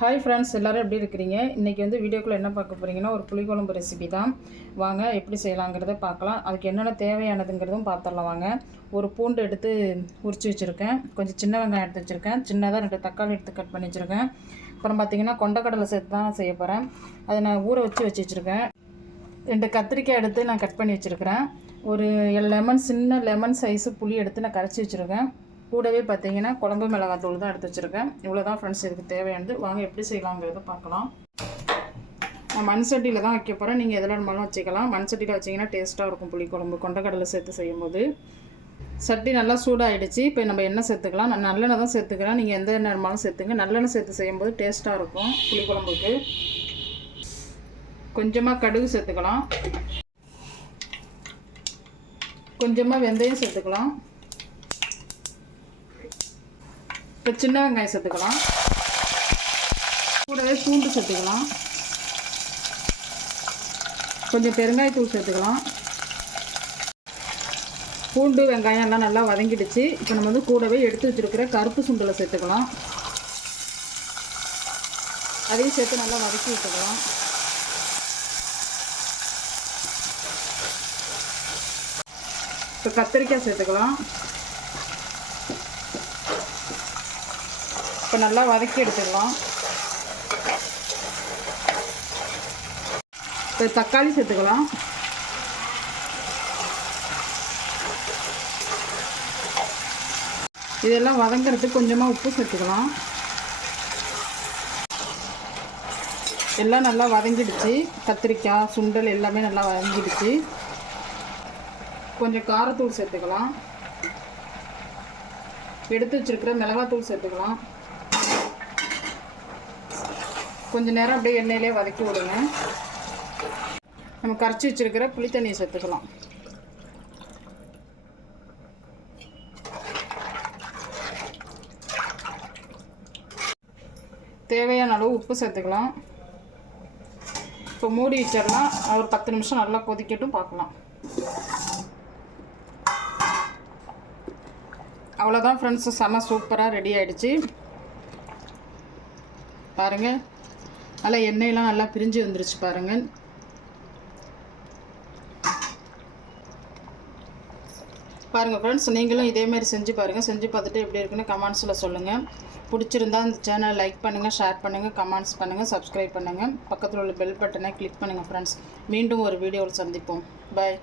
Hi friends, எல்லோரும் எப்படி இருக்கிறீங்க? இன்றைக்கி வந்து வீடியோக்குள்ளே என்ன பார்க்க போகிறீங்கன்னா, ஒரு புளிக்குழம்பு ரெசிபி தான். வாங்க எப்படி செய்யலாங்கிறத பார்க்கலாம். அதுக்கு என்னென்ன தேவையானதுங்கிறதும் பார்த்துடலாம் வாங்க. ஒரு பூண்டு எடுத்து உரித்து வச்சுருக்கேன். கொஞ்சம் சின்ன வெங்காயம் எடுத்து வச்சுருக்கேன். சின்னதாக 2 தக்காளி எடுத்து கட் பண்ணி வச்சுருக்கேன். அப்புறம் பார்த்திங்கன்னா கொண்டக்கடலை சேர்த்து தான் செய்ய போகிறேன். அதை நான் ஊற வச்சுருக்கேன். 2 கத்திரிக்காய் எடுத்து நான் கட் பண்ணி வச்சுருக்கிறேன். ஒரு சின்ன லெமன் சைஸு புளி எடுத்து நான் கரைச்சி வச்சுருக்கேன். கூடவே பார்த்தீங்கன்னா குழம்பு மிளகாத்தூள் தான் எடுத்து வச்சுருக்கேன். இவ்வளோ தான் ஃப்ரெண்ட்ஸ் இதுக்கு தேவையானது. வாங்க எப்படி செய்யலாங்கிறத பார்க்கலாம். நான் மண் சட்டியில் தான் வைக்க போகிறேன். நீங்கள் எதில் வேணுமாலும் வச்சுக்கலாம். மண் சட்டியில் வச்சிங்கன்னா டேஸ்ட்டாக இருக்கும் புளிக்குழம்பு கொண்டக்கடலை சேர்த்து செய்யும்போது. சட்டி நல்லா சூடாகிடுச்சு. இப்போ நம்ம எண்ணெய் சேர்த்துக்கலாம். நான் நல்லெண்ணெய் தான் சேர்த்துக்கிறேன். நீங்கள் எந்த எண்ணெய் வேணுமாலும் சேர்த்துங்க. நல்லெண்ணெய் சேர்த்து செய்யும்போது டேஸ்ட்டாக இருக்கும் புளிக்குழம்புக்கு. கொஞ்சமாக கடுகு சேர்த்துக்கலாம். கொஞ்சமாக வெந்தயம் சேர்த்துக்கலாம். இப்போ சின்ன வெங்காயம் சேர்த்துக்கலாம். கூடவே பூண்டு சேர்த்துக்கலாம். கொஞ்சம் பெருங்காயத்தூள் சேர்த்துக்கலாம். பூண்டு வெங்காயம் எல்லாம் நல்லா வதங்கிடுச்சு. இப்போ நம்ம வந்து கூடவே எடுத்து வச்சுருக்கிற கருப்பு சுண்டலை சேர்த்துக்கலாம். அதையும் சேர்த்து நல்லா வதக்கி விட்டுக்கலாம். இப்போ கத்திரிக்காய் சேர்த்துக்கலாம். இப்போ நல்லா வதக்கி எடுத்துக்கலாம். இப்போ தக்காளி சேர்த்துக்கலாம். இதெல்லாம் வதங்கிறதுக்கு கொஞ்சமாக உப்பு சேர்த்துக்கலாம். எல்லாம் நல்லா வதங்கிடுச்சு. கத்திரிக்காய் சுண்டல் எல்லாமே நல்லா வதங்கிடுச்சு. கொஞ்சம் காரத்தூள் சேர்த்துக்கலாம். எடுத்து வச்சுருக்கிற மிளகாத்தூள் சேர்த்துக்கலாம். கொஞ்சம் நேரம் அப்படியே எண்ணெயிலே வதக்கி விடுங்க. நம்ம கரைச்சி வச்சுருக்கிற புளி தண்ணியை சேர்த்துக்கலாம். தேவையான அளவு உப்பு சேர்த்துக்கலாம். இப்போ மூடி வச்சிடலாம். ஒரு 10 நிமிஷம் நல்லா கொதிக்கட்டும், பார்க்கலாம். அவ்வளோதான் ஃப்ரெண்ட்ஸ், செம சூப்பராக ரெடி ஆகிடுச்சு. பாருங்கள், நல்லா எண்ணெயெல்லாம் நல்லா பிரிஞ்சு வந்துருச்சு பாருங்கள். பாருங்கள் ஃப்ரெண்ட்ஸ், நீங்களும் இதேமாதிரி செஞ்சு பாருங்கள். செஞ்சு பார்த்துட்டு எப்படி இருக்குன்னு கமெண்ட்ஸில் சொல்லுங்கள். பிடிச்சிருந்தா இந்த சேனலை லைக் பண்ணுங்கள், ஷேர் பண்ணுங்கள், கமெண்ட்ஸ் பண்ணுங்கள், சப்ஸ்கிரைப் பண்ணுங்கள். பக்கத்தில் உள்ள பெல் பட்டனை கிளிக் பண்ணுங்கள் ஃப்ரெண்ட்ஸ். மீண்டும் ஒரு வீடியோவில் சந்திப்போம். பாய்.